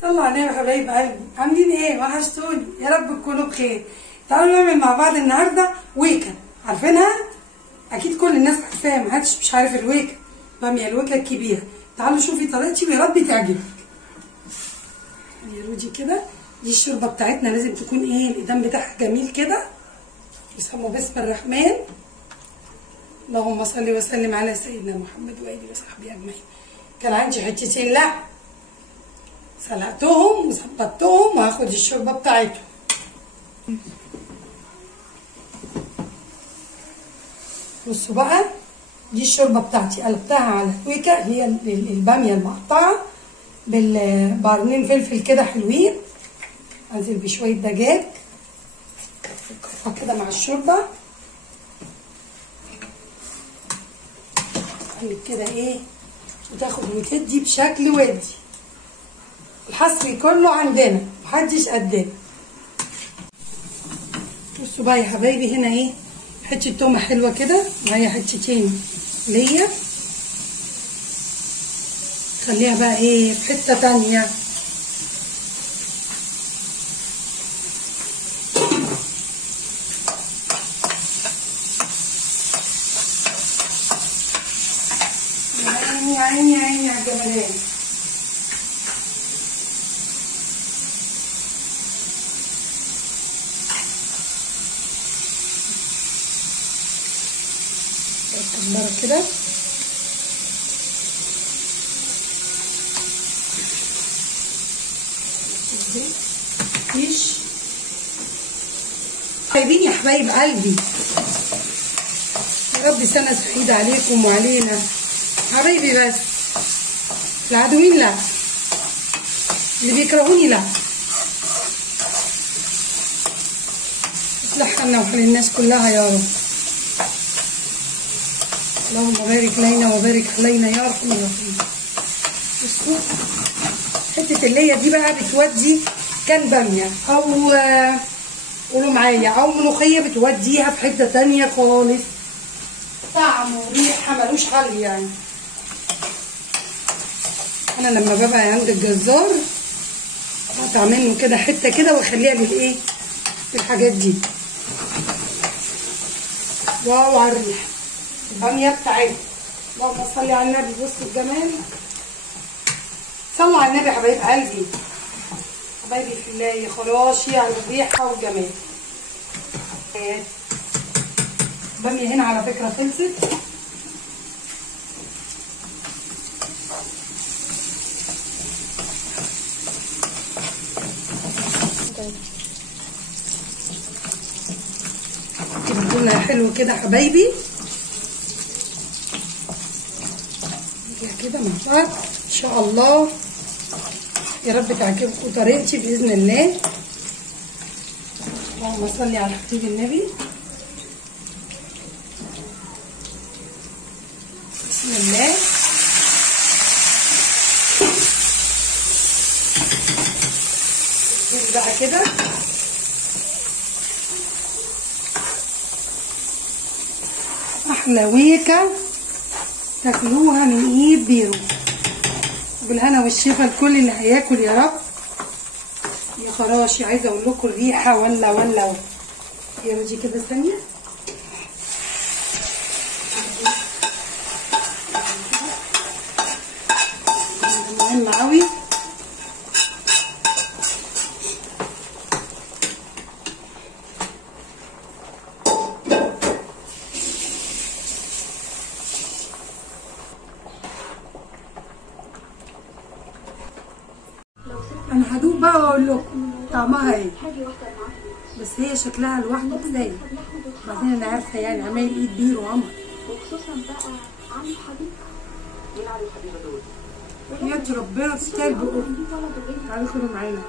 صلوا على النبي حبايب قلبي، عاملين ايه؟ وحشتوني، يا رب تكونوا بخير. تعالوا نعمل مع بعض النهارده ويكا، عارفينها؟ اكيد كل الناس عارفاها، محدش مش عارف الويكا، باميه الويكا الكبيره. تعالوا شوفي طريقتي ويا رب تعجبك. يا رودي كده، دي الشوربه بتاعتنا لازم تكون ايه؟ الإدام بتاعها جميل كده. يسموا بسم الرحمن. اللهم صل وسلم على سيدنا محمد وآله وصحبه أجمعين. كان عندي حتتين لحم، سلقتهم وظبطتهم وهاخد الشوربه بتاعتهم. بصوا بقى، دي الشوربه بتاعتي قلبتها على الويكا، هي الباميه المقطعه بالبارنين فلفل كده حلوين. انزل بشويه دجاج كده مع الشوربه، اقلب كده ايه وتاخد وتدي بشكل ودي. الحصري كله عندنا، محدش قدنا. بصوا بقى يا حبايبي، هنا ايه حته تومه حلوه كده، معايا حتتين ليا، خليها بقى ايه في حته تانيه. يا عيني يا عيني على الجمالين. كزبره كده، فيش طيبين يا حبايب قلبي. يا رب سنه سعيده عليكم وعلينا حبايبي. بس العدوين لا، اللي بيكرهوني لا. اصلح حالنا وحال الناس كلها يا رب. اللهم بارك لنا وبارك علينا يا ارحم الراحمين. بصوا حته اللية دي بقى بتودي كان باميه او قولوا معايا او ملوخيه، بتوديها في حته تانيه خالص، طعم وريحه ملوش حل يعني. انا لما ببقى عند الجزار اقطع منه كده حته كده واخليها للايه للحاجات دي. واو على الريحه الباميه بتاعتنا. اللهم صل على النبي. بصوا الجمال، صلوا على النبي حبايب قلبي، حبايبي في الله. يا خراشي على الريحه والجمال. الباميه هنا على فكره خلصت. كده حلو كده حبايبي، كده مع بعض ان شاء الله. يا رب تعجبكم طريقتي باذن الله. اللهم صل على حبيب النبي. بسم الله. بقى كده احلى ويكا تاكلوها من ايد بيرو، وبالهنا والشفا لكل اللي هياكل يا رب. يا خراشي، عايزه اقول لكم الريحه ولا يا رودي كده ثانيه. مهم قوي. انا هدوق بقى واقول لكم طعمها ايه، بس هي شكلها لوحده كفايه. بعدين انا عارفه يعني عمايل ايد بير وعمر، وخصوصا بقى عم حبيب. مين عم حبيب دول؟ يا ربنا تستاهل بقول. تعالوا خدوا معانا،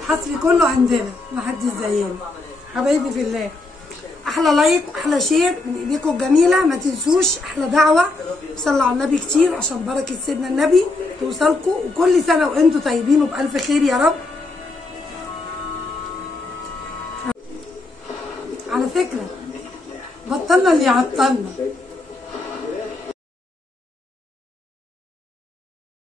الحصري كله عندنا، محدش زينا حبايبي في الله. احلى لايك واحلى شير من ايديكم الجميله. ما تنسوش احلى دعوه، صلوا على النبي كتير عشان بركه سيدنا النبي توصلكم. وكل سنه وانتم طيبين وبالف خير يا رب. على فكره بطلنا اللي يعطلنا.